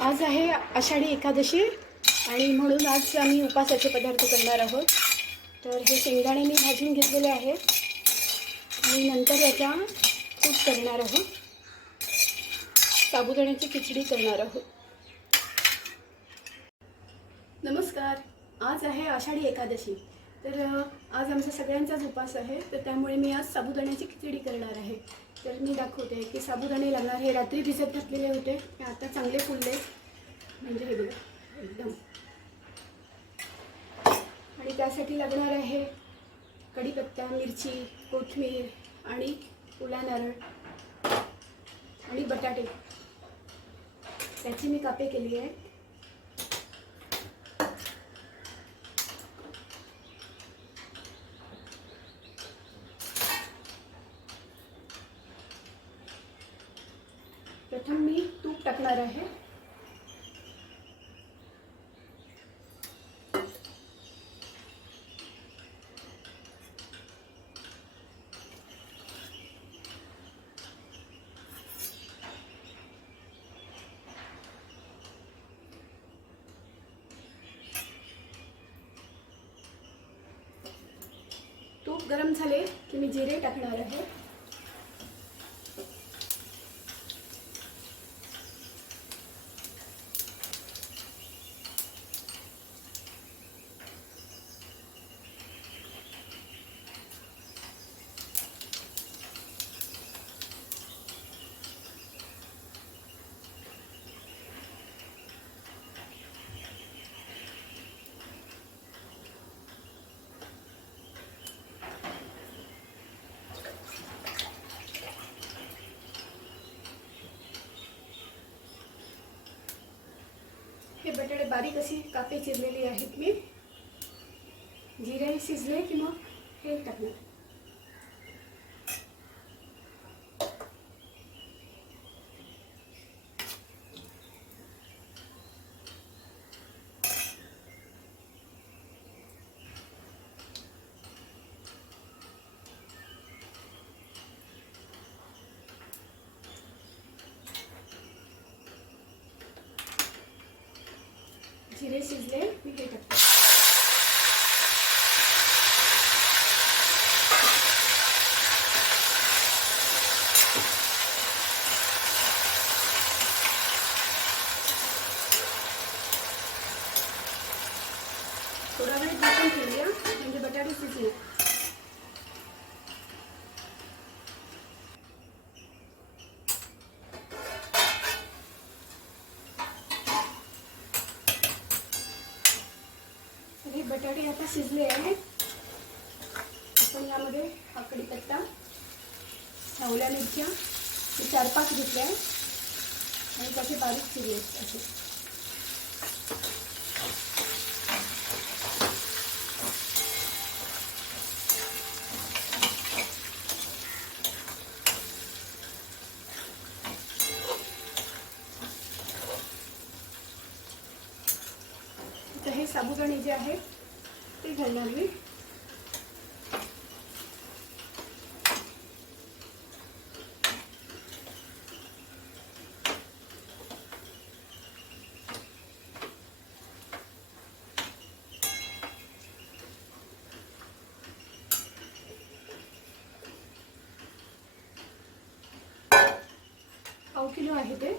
आज आहे आषाढी एकादशी आणि म्हणून आज आम्ही उपासाचे पदार्थ करणार आहोत. तर हे शेंगदाणे मी भाजून घेतलेले आहेत. आणि नंतर याच्या कूट करणार आहोत. साबुदाण्याची खिचडी करणार आहोत. नमस्कार. आज आहे आषाढी एकादशी. तर आज आमचा सगळ्यांचाच उपास आहे. तर त्यामुळे मी आज साबुदाण्याची खिचडी करणार आहे. तर मी दाखवते की साबुदाणे लागणार. हे रात्री भिजत घातलेले होते. हे आता चांगले फुलले. म्हणजे हे बघा एकदम. आणि त्यासाठी लागणार आहे कढीपत्ता मिरची कोथिंबीर आणि ओला नारळ आणि बटाटे. त्याची मी कापे केली आहे. प्रथम मी तूप टाकणार आहे तूप गरम झाले की मी जिरे टाकणार आहे. हे बटाटे बारीक अशी कापे चिरलेली आहेत मी. जिरे शिजले की मग हे टाकणार. जिरे शिजले मी हे टाकते. थोडा वेळ झाकून ठेवूया म्हणजे बटाटे शिजले. बटाटे आता शिजले आहेत. आपण यामध्ये हा कढीपत्ता सावल्या मिरच्या हे चार पाच घेतल्या आहेत. आणि त्याचे बारीक चिरले असे. तर हे साबुदाणे जे आहे ते घालणार मी पाव किलो आहे ते.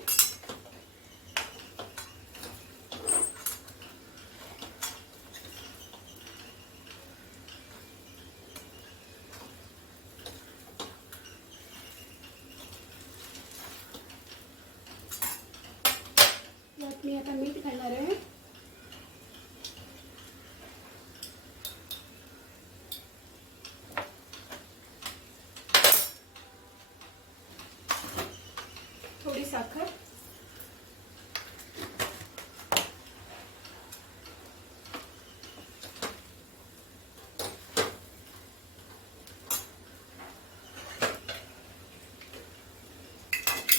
मी आता मीठ घालणार आहे. थोडी साखर.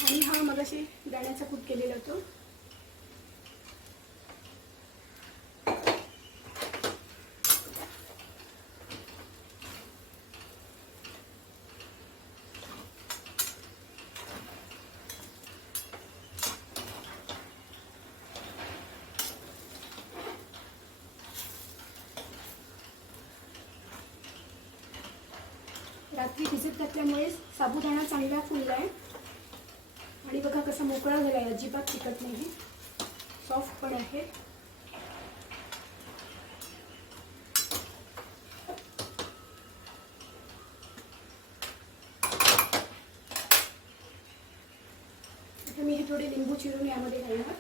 आणि हा मगाशी दाण्याचा कूट केलेला होतो. रात्री भिजत घातल्यामुळे साबुदाणा चांगला फुलला आहे आणि बघा कसा मोकळा झाला आहे अजिबात चिकट नाही सॉफ्ट पण आहे. आता मी हे थोडे लिंबू चिरून यामध्ये घालणार.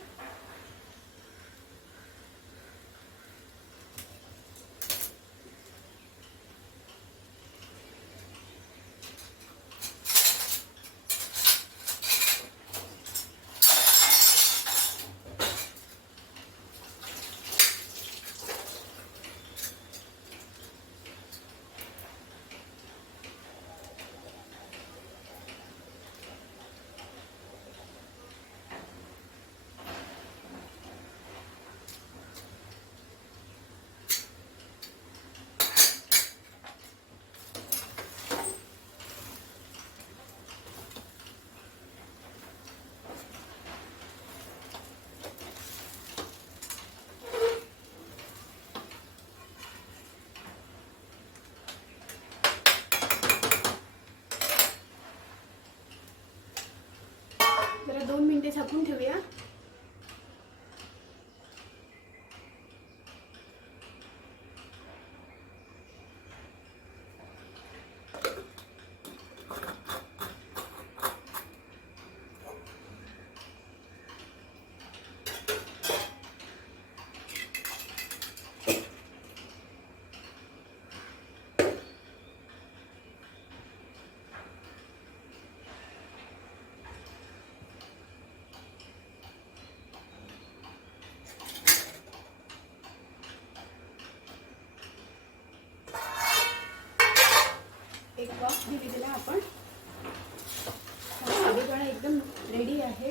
जरा दोन मिनिटे झाकून ठेवूया. एक आपण. साबुदाणा एकदम रेडी आहे.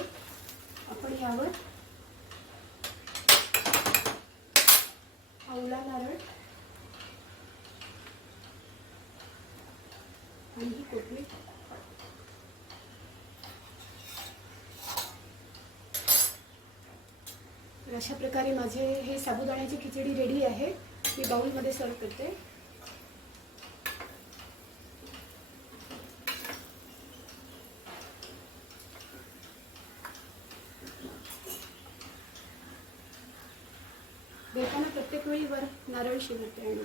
आपण यावर आवळा नारळ आणि ही कोथमीर तर अशा प्रकारे माझे हे साबुदाण्याची खिचडी रेडी आहे. मी बाउलमध्ये सर्व करते. घेताना प्रत्येक वेळी वर नारळ शिवते आणि